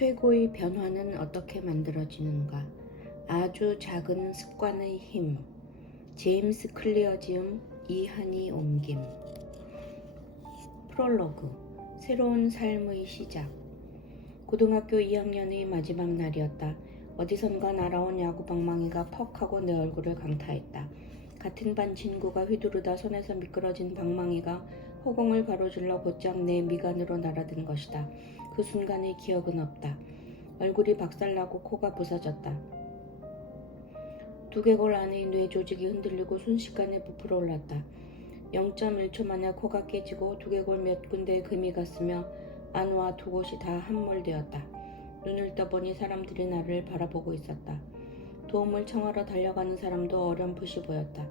최고의 변화는 어떻게 만들어지는가? 아주 작은 습관의 힘. 제임스 클리어 지음, 이한이 옮김. 프롤로그. 새로운 삶의 시작. 고등학교 2학년의 마지막 날이었다. 어디선가 날아온 야구 방망이가 퍽 하고 내 얼굴을 강타했다. 같은 반 친구가 휘두르다 손에서 미끄러진 방망이가 허공을 가로질러 곧장 내 미간으로 날아든 것이다. 그 순간의 기억은 없다. 얼굴이 박살나고 코가 부서졌다. 두개골 안의 뇌 조직이 흔들리고 순식간에 부풀어 올랐다. 0.1초 만에 코가 깨지고 두개골 몇 군데에 금이 갔으며 안와 두 곳이 다 함몰되었다. 눈을 떠보니 사람들이 나를 바라보고 있었다. 도움을 청하러 달려가는 사람도 어렴풋이 보였다.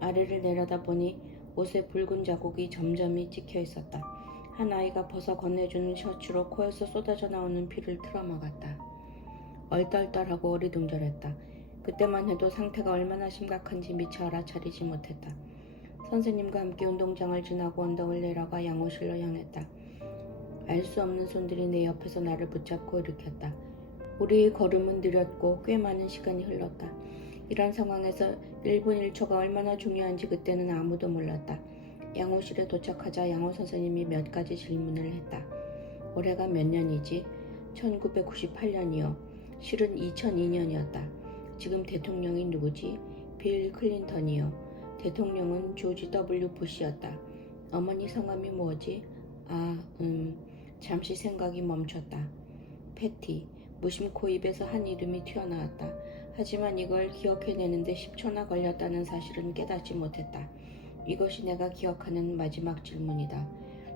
아래를 내려다보니 옷에 붉은 자국이 점점이 찍혀 있었다. 한 아이가 벗어 건네주는 셔츠로 코에서 쏟아져 나오는 피를 틀어막았다. 얼떨떨하고 어리둥절했다. 그때만 해도 상태가 얼마나 심각한지 미처 알아차리지 못했다. 선생님과 함께 운동장을 지나고 언덕을 내려가 양호실로 향했다. 알 수 없는 손들이 내 옆에서 나를 붙잡고 일으켰다. 우리의 걸음은 느렸고 꽤 많은 시간이 흘렀다. 이런 상황에서 1분 1초가 얼마나 중요한지 그때는 아무도 몰랐다. 양호실에 도착하자 양호 선생님이 몇 가지 질문을 했다. 올해가 몇 년이지? 1998년이요. 실은 2002년이었다. 지금 대통령이 누구지? 빌 클린턴이요. 대통령은 조지 W. 부시였다. 어머니 성함이 뭐지? 잠시 생각이 멈췄다. 패티. 무심코 입에서 한 이름이 튀어나왔다. 하지만 이걸 기억해내는데 10초나 걸렸다는 사실은 깨닫지 못했다. 이것이 내가 기억하는 마지막 질문이다.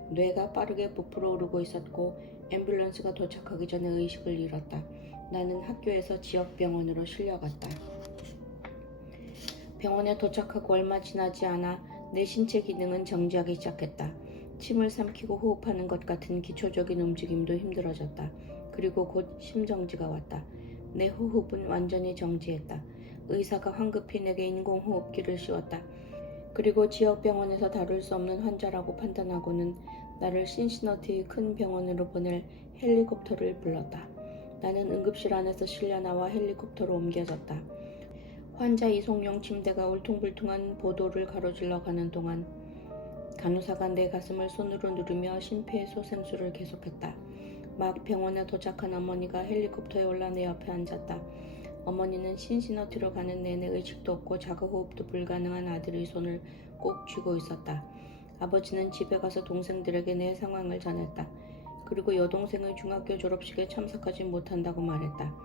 뇌가 빠르게 부풀어 오르고 있었고 앰뷸런스가 도착하기 전에 의식을 잃었다. 나는 학교에서 지역병원으로 실려갔다. 병원에 도착하고 얼마 지나지 않아 내 신체 기능은 정지하기 시작했다. 침을 삼키고 호흡하는 것 같은 기초적인 움직임도 힘들어졌다. 그리고 곧 심정지가 왔다. 내 호흡은 완전히 정지했다. 의사가 황급히 내게 인공호흡기를 씌웠다. 그리고 지역병원에서 다룰 수 없는 환자라고 판단하고는 나를 신시너티의 큰 병원으로 보낼 헬리콥터를 불렀다. 나는 응급실 안에서 실려 나와 헬리콥터로 옮겨졌다. 환자 이송용 침대가 울퉁불퉁한 보도를 가로질러 가는 동안 간호사가 내 가슴을 손으로 누르며 심폐소생술을 계속했다. 막 병원에 도착한 어머니가 헬리콥터에 올라 내 옆에 앉았다. 어머니는 신시너티로 가는 내내 의식도 없고 자가호흡도 불가능한 아들의 손을 꼭 쥐고 있었다. 아버지는 집에 가서 동생들에게 내 상황을 전했다. 그리고 여동생의 중학교 졸업식에 참석하지 못한다고 말했다.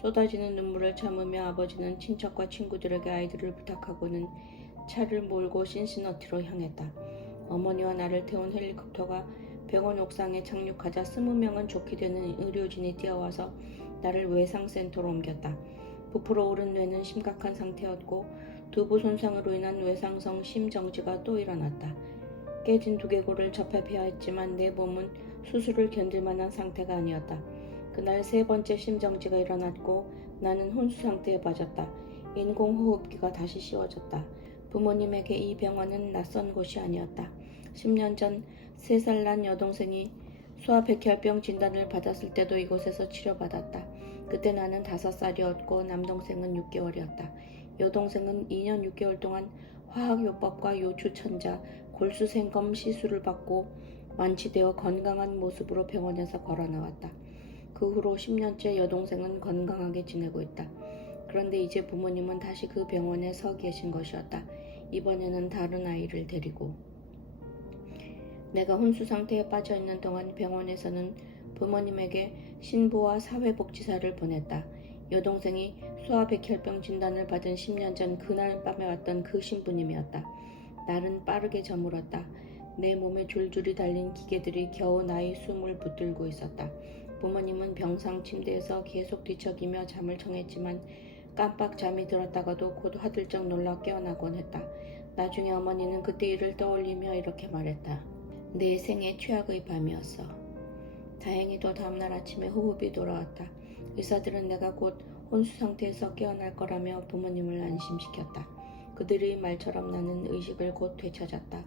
쏟아지는 눈물을 참으며 아버지는 친척과 친구들에게 아이들을 부탁하고는 차를 몰고 신시너티로 향했다. 어머니와 나를 태운 헬리콥터가 병원 옥상에 착륙하자 20명은 좋게 되는 의료진이 뛰어와서 나를 외상센터로 옮겼다. 부풀어 오른 뇌는 심각한 상태였고 두부 손상으로 인한 외상성 심정지가 또 일어났다. 깨진 두개골을 접합해야 했지만 내 몸은 수술을 견딜 만한 상태가 아니었다. 그날 3번째 심정지가 일어났고 나는 혼수 상태에 빠졌다. 인공호흡기가 다시 씌워졌다. 부모님에게 이 병원은 낯선 곳이 아니었다. 10년 전 3살 난 여동생이 소아백혈병 진단을 받았을 때도 이곳에서 치료받았다. 그때 나는 5살이었고 남동생은 6개월이었다. 여동생은 2년 6개월 동안 화학요법과 요추천자, 골수생검 시술을 받고 완치되어 건강한 모습으로 병원에서 걸어나왔다. 그 후로 10년째 여동생은 건강하게 지내고 있다. 그런데 이제 부모님은 다시 그 병원에 서 계신 것이었다. 이번에는 다른 아이를 데리고. 내가 혼수 상태에 빠져있는 동안 병원에서는 부모님에게 신부와 사회복지사를 보냈다. 여동생이 소아백혈병 진단을 받은 10년 전 그날 밤에 왔던 그 신부님이었다. 날은 빠르게 저물었다. 내 몸에 줄줄이 달린 기계들이 겨우 나의 숨을 붙들고 있었다. 부모님은 병상 침대에서 계속 뒤척이며 잠을 청했지만 깜빡 잠이 들었다가도 곧 화들짝 놀라 깨어나곤 했다. 나중에 어머니는 그때 일을 떠올리며 이렇게 말했다. 내 생애 최악의 밤이었어. 다행히도 다음날 아침에 호흡이 돌아왔다. 의사들은 내가 곧 혼수 상태에서 깨어날 거라며 부모님을 안심시켰다. 그들의 말처럼 나는 의식을 곧 되찾았다.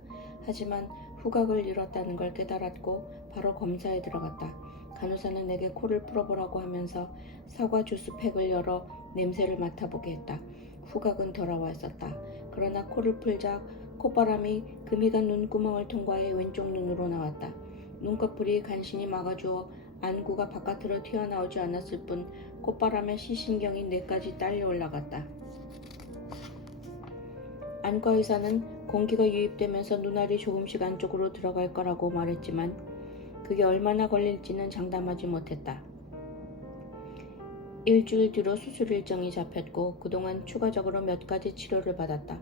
하지만 후각을 잃었다는 걸 깨달았고 바로 검사에 들어갔다. 간호사는 내게 코를 풀어보라고 하면서 사과 주스팩을 열어 냄새를 맡아보게 했다. 후각은 돌아와 있었다. 그러나 코를 풀자 콧바람이 금이간 눈구멍을 통과해 왼쪽 눈으로 나왔다. 눈꺼풀이 간신히 막아주어 안구가 바깥으로 튀어나오지 않았을 뿐 콧바람에 시신경이 뇌까지 딸려 올라갔다. 안과 의사는 공기가 유입되면서 눈알이 조금씩 안쪽으로 들어갈 거라고 말했지만 그게 얼마나 걸릴지는 장담하지 못했다. 일주일 뒤로 수술 일정이 잡혔고 그동안 추가적으로 몇 가지 치료를 받았다.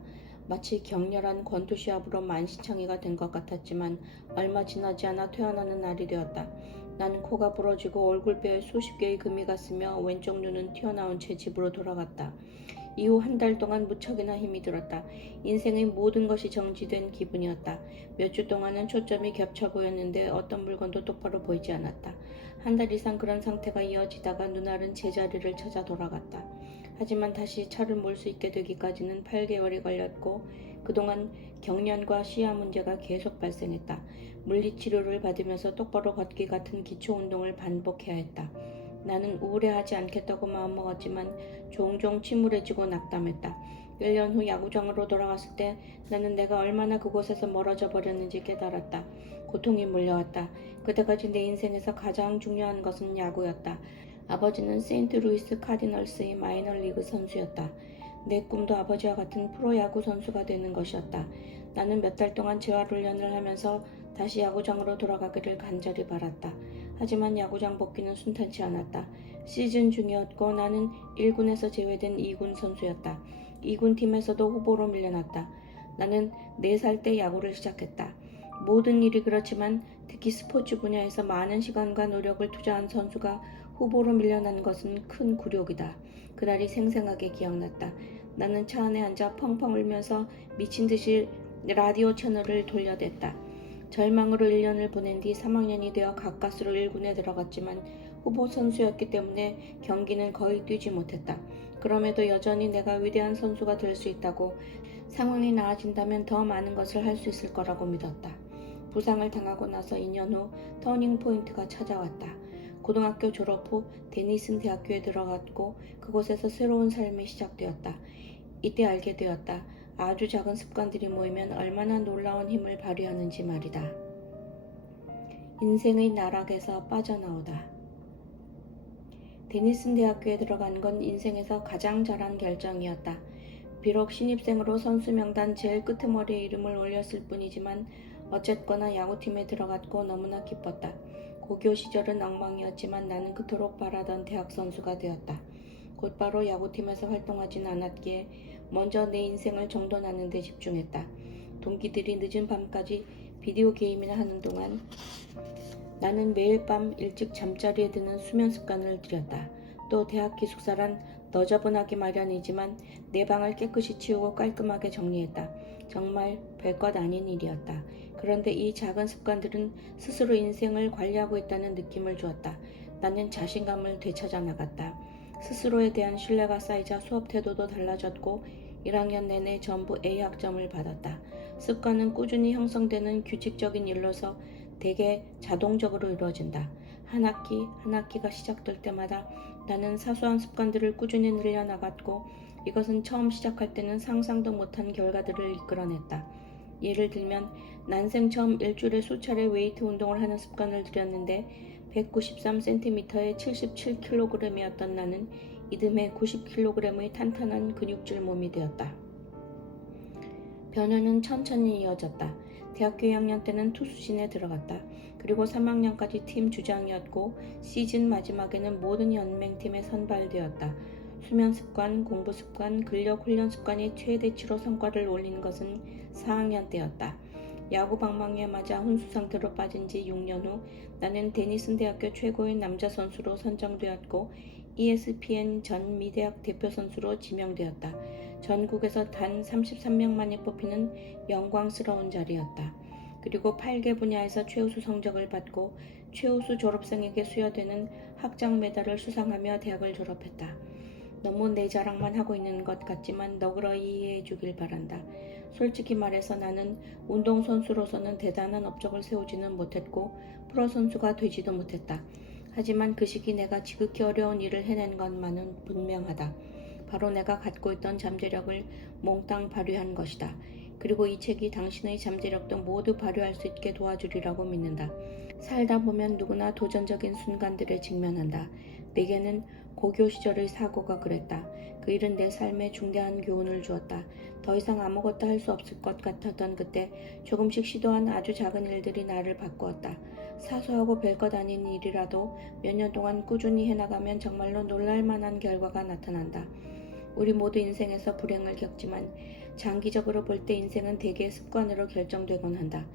마치 격렬한 권투시합으로 만신창이가 된 것 같았지만 얼마 지나지 않아 퇴원하는 날이 되었다. 나는 코가 부러지고 얼굴뼈에 수십 개의 금이 갔으며 왼쪽 눈은 튀어나온 채 집으로 돌아갔다. 이후 한 달 동안 무척이나 힘이 들었다. 인생의 모든 것이 정지된 기분이었다. 몇 주 동안은 초점이 겹쳐 보였는데 어떤 물건도 똑바로 보이지 않았다. 한 달 이상 그런 상태가 이어지다가 눈알은 제자리를 찾아 돌아갔다. 하지만 다시 차를 몰 수 있게 되기까지는 8개월이 걸렸고 그동안 경련과 시야 문제가 계속 발생했다. 물리치료를 받으면서 똑바로 걷기 같은 기초운동을 반복해야 했다. 나는 우울해하지 않겠다고 마음먹었지만 종종 침울해지고 낙담했다. 1년 후 야구장으로 돌아갔을 때 나는 내가 얼마나 그곳에서 멀어져 버렸는지 깨달았다. 고통이 몰려왔다. 그때까지 내 인생에서 가장 중요한 것은 야구였다. 아버지는 세인트루이스 카디널스의 마이너리그 선수였다. 내 꿈도 아버지와 같은 프로야구 선수가 되는 것이었다. 나는 몇 달 동안 재활훈련을 하면서 다시 야구장으로 돌아가기를 간절히 바랐다. 하지만 야구장 복귀는 순탄치 않았다. 시즌 중이었고 나는 1군에서 제외된 2군 선수였다. 2군 팀에서도 후보로 밀려났다. 나는 4살 때 야구를 시작했다. 모든 일이 그렇지만 특히 스포츠 분야에서 많은 시간과 노력을 투자한 선수가 후보로 밀려난 것은 큰 굴욕이다. 그날이 생생하게 기억났다. 나는 차 안에 앉아 펑펑 울면서 미친 듯이 라디오 채널을 돌려댔다. 절망으로 1년을 보낸 뒤 3학년이 되어 가까스로 1군에 들어갔지만 후보 선수였기 때문에 경기는 거의 뛰지 못했다. 그럼에도 여전히 내가 위대한 선수가 될 수 있다고 상황이 나아진다면 더 많은 것을 할 수 있을 거라고 믿었다. 부상을 당하고 나서 2년 후 터닝 포인트가 찾아왔다. 고등학교 졸업 후 데니슨 대학교에 들어갔고 그곳에서 새로운 삶이 시작되었다. 이때 알게 되었다. 아주 작은 습관들이 모이면 얼마나 놀라운 힘을 발휘하는지 말이다. 인생의 나락에서 빠져나오다. 데니슨 대학교에 들어간 건 인생에서 가장 잘한 결정이었다. 비록 신입생으로 선수 명단 제일 끄트머리에 이름을 올렸을 뿐이지만 어쨌거나 야구팀에 들어갔고 너무나 기뻤다. 고교 시절은 엉망이었지만 나는 그토록 바라던 대학 선수가 되었다. 곧바로 야구팀에서 활동하진 않았기에 먼저 내 인생을 정돈하는 데 집중했다. 동기들이 늦은 밤까지 비디오 게임이나 하는 동안 나는 매일 밤 일찍 잠자리에 드는 수면 습관을 들였다. 또 대학 기숙사란 너저분하기 마련이지만 내 방을 깨끗이 치우고 깔끔하게 정리했다. 정말 별것 아닌 일이었다. 그런데 이 작은 습관들은 스스로 인생을 관리하고 있다는 느낌을 주었다. 나는 자신감을 되찾아 나갔다. 스스로에 대한 신뢰가 쌓이자 수업 태도도 달라졌고 1학년 내내 전부 A 학점을 받았다. 습관은 꾸준히 형성되는 규칙적인 일로서 대개 자동적으로 이루어진다. 한 학기가 시작될 때마다 나는 사소한 습관들을 꾸준히 늘려나갔고 이것은 처음 시작할 때는 상상도 못한 결과들을 이끌어냈다. 예를 들면 난생 처음 일주일에 수차례 웨이트 운동을 하는 습관을 들였는데 193cm에 77kg이었던 나는 이듬해 90kg의 탄탄한 근육질 몸이 되었다. 변화는 천천히 이어졌다. 대학교 2학년 때는 투수진에 들어갔다. 그리고 3학년까지 팀 주장이었고 시즌 마지막에는 모든 연맹팀에 선발되었다. 수면 습관, 공부 습관, 근력 훈련 습관이 최대치로 성과를 올린 것은 4학년 때였다. 야구 방망이에 맞아 혼수 상태로 빠진 지 6년 후 나는 데니슨 대학교 최고의 남자 선수로 선정되었고 ESPN 전 미대학 대표 선수로 지명되었다. 전국에서 단 33명만이 뽑히는 영광스러운 자리였다. 그리고 8개 분야에서 최우수 성적을 받고 최우수 졸업생에게 수여되는 학장 메달을 수상하며 대학을 졸업했다. 너무 내 자랑만 하고 있는 것 같지만 너그러이 이해해 주길 바란다. 솔직히 말해서 나는 운동선수로서는 대단한 업적을 세우지는 못했고 프로선수가 되지도 못했다. 하지만 그 시기 내가 지극히 어려운 일을 해낸 것만은 분명하다. 바로 내가 갖고 있던 잠재력을 몽땅 발휘한 것이다. 그리고 이 책이 당신의 잠재력도 모두 발휘할 수 있게 도와주리라고 믿는다. 살다 보면 누구나 도전적인 순간들에 직면한다. 내게는 고교 시절의 사고가 그랬다. 그 일은 내 삶에 중대한 교훈을 주었다. 더 이상 아무것도 할 수 없을 것 같았던 그때 조금씩 시도한 아주 작은 일들이 나를 바꾸었다. 사소하고 별것 아닌 일이라도 몇 년 동안 꾸준히 해나가면 정말로 놀랄만한 결과가 나타난다. 우리 모두 인생에서 불행을 겪지만 장기적으로 볼 때 인생은 대개 습관으로 결정되곤 한다.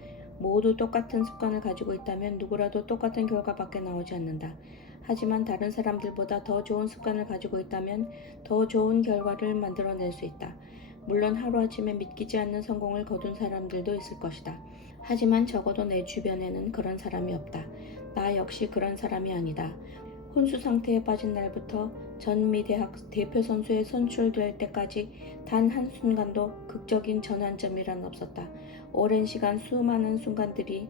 모두 똑같은 습관을 가지고 있다면 누구라도 똑같은 결과밖에 나오지 않는다. 하지만 다른 사람들보다 더 좋은 습관을 가지고 있다면 더 좋은 결과를 만들어낼 수 있다. 물론 하루아침에 믿기지 않는 성공을 거둔 사람들도 있을 것이다. 하지만 적어도 내 주변에는 그런 사람이 없다. 나 역시 그런 사람이 아니다. 혼수 상태에 빠진 날부터 전미대학 대표 선수에 선출될 때까지 단 한순간도 극적인 전환점이란 없었다. 오랜 시간 수많은 순간들이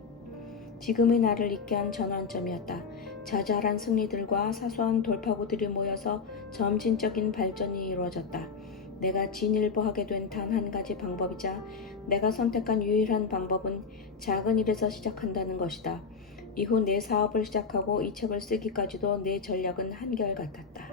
지금의 나를 있게 한 전환점이었다. 자잘한 승리들과 사소한 돌파구들이 모여서 점진적인 발전이 이루어졌다. 내가 진일보하게 된 단 한 가지 방법이자 내가 선택한 유일한 방법은 작은 일에서 시작한다는 것이다. 이후 내 사업을 시작하고 이 책을 쓰기까지도 내 전략은 한결같았다.